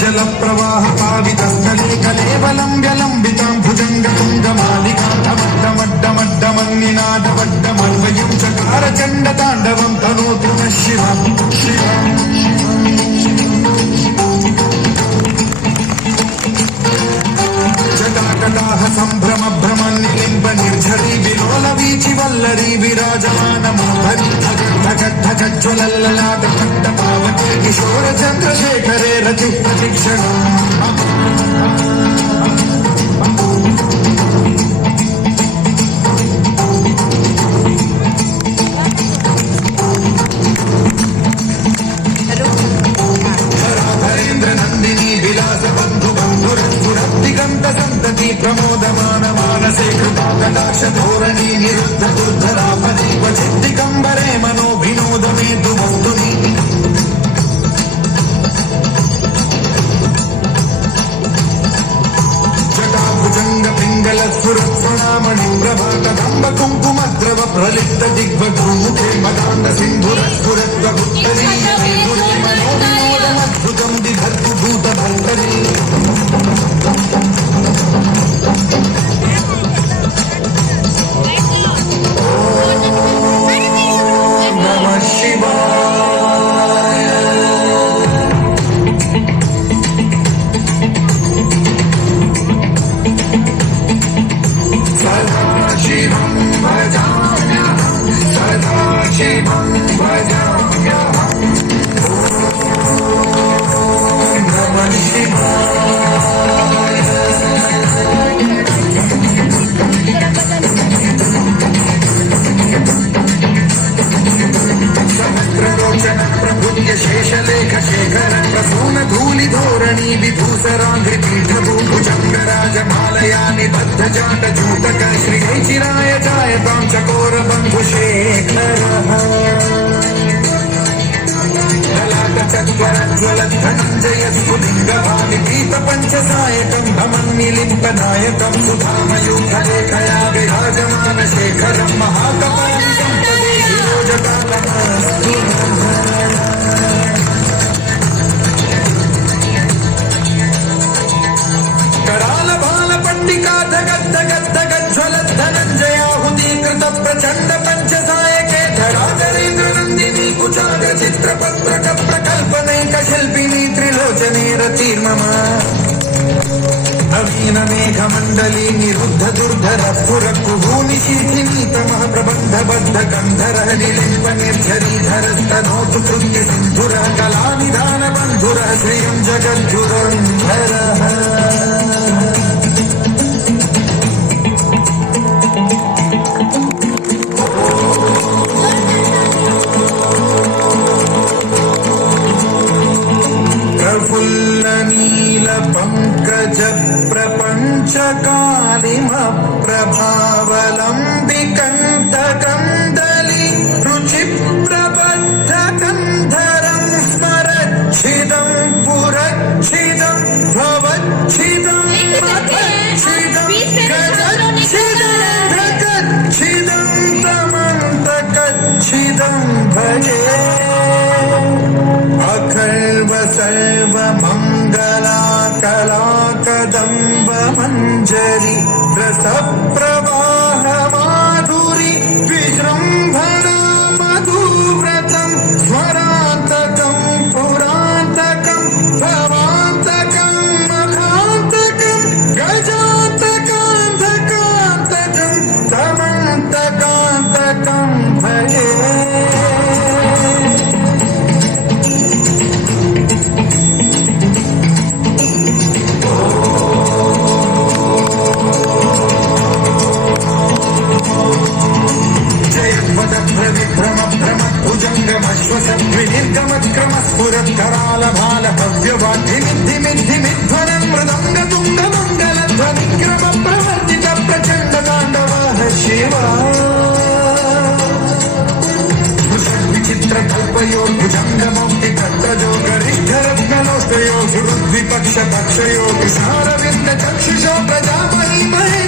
జల ప్రవాహ పావితస్థలే కలేవలం వ్యలంబితాం భుజంగ తుంగమాలికాఢమడ్డమడ్డమన్నినాదవడ్డమన్వయం చకార చండ తాండవం తనోతు శివం శివం జటాకటాహ సంభ్రమ భ్రమన్నిలింప నిర్ఝరీ విలోల వీచి వల్లరీ విరాజమానమోహరి ఘగజ్వలల్లలాట పట్ట పావకే కిశోర చంద్రశేఖరే రతి ప్రతిక్షణం ప్రమోదమాన మానసే కృపాకటాక్ష ధోరణి నిరుద్ధ దుర్ధరాపది క్వచిద్దికంబరే మనో వినోదమేతు వస్తుని జటాభుజంగ పింగళ స్ఫురత్వనామణి ప్రభాకదంబ కుంకుమద్రవ ప్రలిప్త దిగ్వధూముఖే మదాండ సింధుర స్ఫురత్వ పుత్తరీ మనో వినోదమద్భుతం విధర్తు భూత భర్తరీ శేషలేఖ శేఖర ప్రసూన ధూళి ధోరణి విభూసరాంగ్రి పీఠభూ భుజంగరాజమాలయాని బద్ధ జాట జూతక శ్రీ చిరాయ జాయతాం చకోర బంధు శేఖర లలాట చత్వరజ్వల ధనంజయ స్ఫులింగవాని పీత పంచసాయకం భమన్నిలింప నాయకం సుధామయూఖ లేఖయా విరాజమాన శేఖరం మహాకపాలి సంపదే విరోజకాలమస్తు ధనంజయాహుదీకృత ప్రచండ పంచసాయకే ధరాధరేంద్ర నందిని కుచాగ చిత్రపత్రక ప్రకల్పనైక శిల్పిని త్రిలోచనే రతిర్మమ నవీన మేఘమండలి నిరుద్ధ దుర్ధర పుర కుహూని శీధిని తమః ప్రబంధ బద్ధ కంధర నిలింప నిర్ఝరీధర స్తనోతు కృత్య సింధుర కళానిధాన బంధుర శ్రియం జగద్గురుంధర పంకజ ప్రపంచ కాళిమ ప్రభావలంబికంత కందలి రుచి ప్రబద్ధ కంధరం స్మరచ్చిదం పురచ్చిదం భవచ్చిదం మథచ్చిదం గజచ్చిదం భగచ్చిదం తమంతకచ్చిదం భజే అఖల్వ సర్వ మంగళా కళాకదంబ మంజరి రస ప్రవాహ మాధురి విజృంభణ మధువ్రతం స్మరాంతకం పురాంతకం భవాంతకం మహాంతకం గజాంతకాంతకాంతకం తమంతకాంతకం భజే ज्योतिषारविन्द चक्षुषो प्रजामहि महे